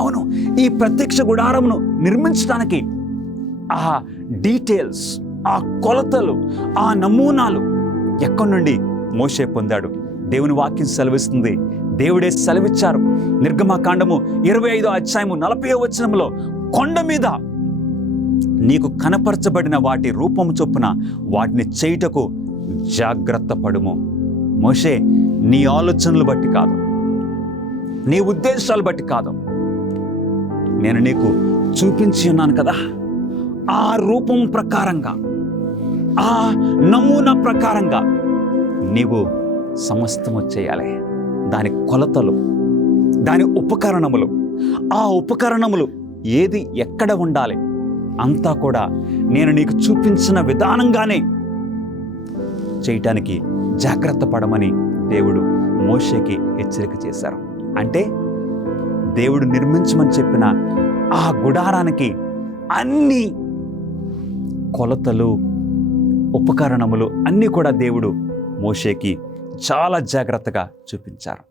అవును, ఈ ప్రత్యక్ష గుడారమును నిర్మించడానికి ఆ డీటెయిల్స్, ఆ కొలతలు, ఆ నమూనాలు ఎక్కడి నుండి మోషే పొందాడు? దేవుని వాక్యం సెలవిస్తుంది, దేవుడే సెలవిచ్చారు. నిర్గమకాండము 25వ అధ్యాయము 40వ వచనంలో, కొండ మీద నీకు కనపరచబడిన వాటి రూపము చొప్పున వాటిని చేయుటకు జాగ్రత్త పడుము. మోషే, నీ ఆలోచనలు బట్టి కాదు, నీ ఉద్దేశాలు బట్టి కాదు, నేను నీకు చూపించి ఉన్నాను కదా, ఆ రూపం ప్రకారంగా, ఆ నమూనా ప్రకారంగా నీవు సమస్తము చేయాలి. దాని కొలతలు, దాని ఉపకరణములు, ఆ ఉపకరణములు ఏది ఎక్కడ ఉండాలి అంతా కూడా నేను నీకు చూపించిన విధానంగానే చేయటానికి జాగ్రత్త పడమని దేవుడు మోషేకి హెచ్చరిక చేశారు. అంటే దేవుడు నిర్మించమని చెప్పిన ఆ గుడారానికి అన్ని కొలతలు, ఉపకరణములు అన్నీ కూడా దేవుడు మోషేకి చాలా జాగ్రత్తగా చూపించారు.